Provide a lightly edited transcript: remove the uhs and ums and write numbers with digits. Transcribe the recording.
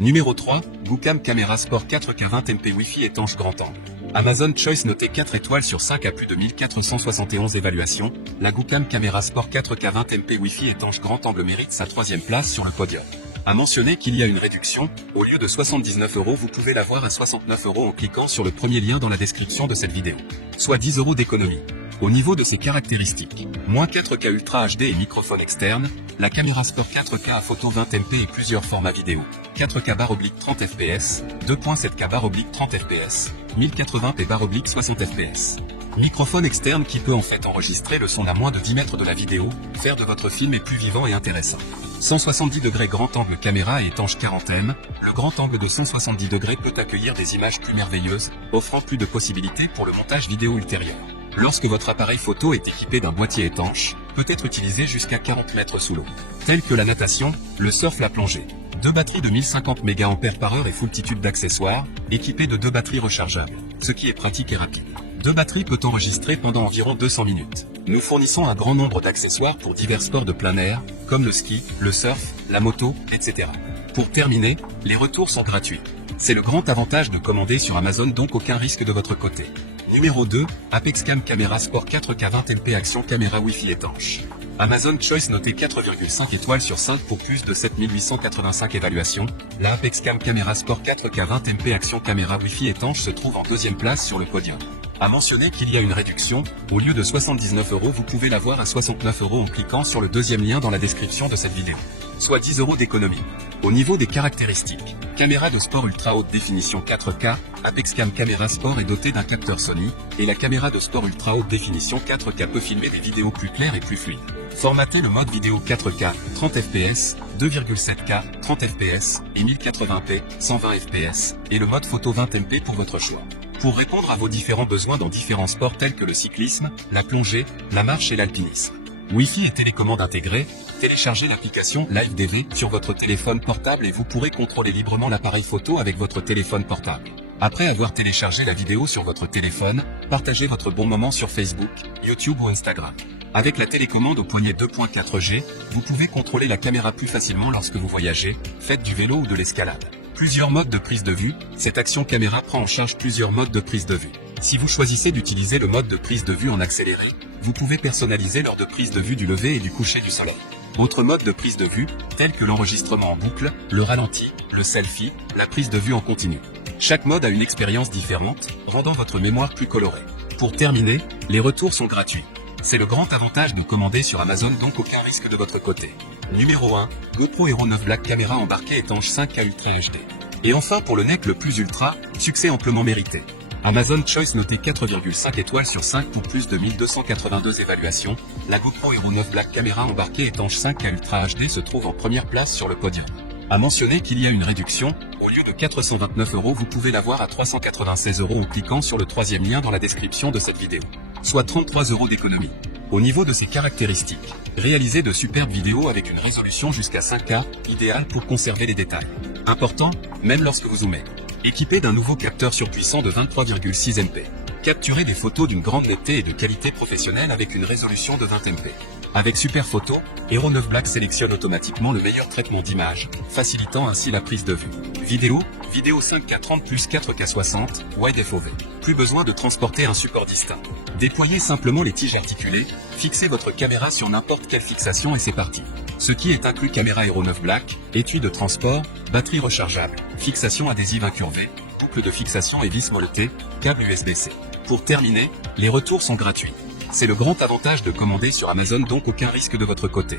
Numéro 3, Goocam Camera Sport 4K 20MP Wi-Fi étanche grand angle. Amazon Choice noté 4 étoiles sur 5 à plus de 1471 évaluations, la Goocam Camera Sport 4K 20MP Wi-Fi étanche grand angle mérite sa 3e place sur le podium. À mentionner qu'il y a une réduction, au lieu de 79 €, vous pouvez l'avoir à 69 € en cliquant sur le premier lien dans la description de cette vidéo. Soit 10 € d'économie. Au niveau de ses caractéristiques, moins 4K Ultra HD et microphone externe, la caméra Sport 4K à photo 20MP et plusieurs formats vidéo, 4K/30 fps, 2.7K/30 fps, 1080p/60 fps. Microphone externe qui peut en fait enregistrer le son à moins de 10 mètres de la vidéo, faire de votre film plus vivant et intéressant. 170 degrés grand angle caméra et étanche 40mm, le grand angle de 170 degrés peut accueillir des images plus merveilleuses, offrant plus de possibilités pour le montage vidéo ultérieur. Lorsque votre appareil photo est équipé d'un boîtier étanche, peut être utilisé jusqu'à 40 mètres sous l'eau, tels que la natation, le surf, la plongée. 2 batteries de 1050 mAh et foultitude d'accessoires, équipées de 2 batteries rechargeables, ce qui est pratique et rapide. 2 batteries peut enregistrer pendant environ 200 minutes. Nous fournissons un grand nombre d'accessoires pour divers sports de plein air, comme le ski, le surf, la moto, etc. Pour terminer, les retours sont gratuits. C'est le grand avantage de commander sur Amazon, donc aucun risque de votre côté. Numéro 2, ApexCam Camera Sport 4K 20MP Action Caméra Wi-Fi étanche. Amazon Choice noté 4,5 étoiles sur 5 pour plus de 7885 évaluations, la ApexCam Camera Sport 4K 20MP Action Caméra Wi-Fi étanche se trouve en 2e place sur le podium. À mentionner qu'il y a une réduction, au lieu de 79 €, vous pouvez l'avoir à 69 € en cliquant sur le 2e lien dans la description de cette vidéo. Soit 10 € d'économie. Au niveau des caractéristiques, caméra de sport ultra haute définition 4K, ApexCam Camera Sport est dotée d'un capteur Sony, et la caméra de sport ultra haute définition 4K peut filmer des vidéos plus claires et plus fluides. Formatez le mode vidéo 4K, 30 fps, 2,7K, 30 fps, et 1080p, 120 fps, et le mode photo 20MP pour votre choix. Pour répondre à vos différents besoins dans différents sports tels que le cyclisme, la plongée, la marche et l'alpinisme. Wi-Fi et télécommande intégrée, téléchargez l'application LiveDV sur votre téléphone portable et vous pourrez contrôler librement l'appareil photo avec votre téléphone portable. Après avoir téléchargé la vidéo sur votre téléphone, partagez votre bon moment sur Facebook, YouTube ou Instagram. Avec la télécommande au poignet 2.4G, vous pouvez contrôler la caméra plus facilement lorsque vous voyagez, faites du vélo ou de l'escalade. Plusieurs modes de prise de vue, cette action caméra prend en charge plusieurs modes de prise de vue. Si vous choisissez d'utiliser le mode de prise de vue en accéléré, vous pouvez personnaliser l'heure de prise de vue du lever et du coucher du soleil. Autres modes de prise de vue, tels que l'enregistrement en boucle, le ralenti, le selfie, la prise de vue en continu. Chaque mode a une expérience différente, rendant votre mémoire plus colorée. Pour terminer, les retours sont gratuits. C'est le grand avantage de commander sur Amazon, donc aucun risque de votre côté. Numéro 1, GoPro Hero 9 Black caméra embarquée étanche 5K Ultra HD. Et enfin pour le NEC le plus ultra, succès amplement mérité. Amazon Choice noté 4,5 étoiles sur 5 pour plus de 1282 évaluations, la GoPro Hero 9 Black caméra embarquée étanche 5K Ultra HD se trouve en première place sur le podium. À mentionner qu'il y a une réduction, au lieu de 429 €, vous pouvez l'avoir à 396 € en cliquant sur le 3e lien dans la description de cette vidéo. Soit 33 € d'économie. Au niveau de ses caractéristiques, réalisez de superbes vidéos avec une résolution jusqu'à 5K, idéale pour conserver les détails. Important, même lorsque vous zoomez. Équipé d'un nouveau capteur surpuissant de 23,6 MP. Capturez des photos d'une grande netteté et de qualité professionnelle avec une résolution de 20 MP. Avec Super Photo, Hero 9 Black sélectionne automatiquement le meilleur traitement d'image, facilitant ainsi la prise de vue. Vidéo 5K 30 plus 4K 60, Wide FOV. Plus besoin de transporter un support distinct. Déployez simplement les tiges articulées, fixez votre caméra sur n'importe quelle fixation et c'est parti. Ce qui est inclus: caméra Hero 9 Black, étui de transport, batterie rechargeable, fixation adhésive incurvée, boucle de fixation et vis molletée, câble USB-C. Pour terminer, les retours sont gratuits. C'est le grand avantage de commander sur Amazon, donc aucun risque de votre côté.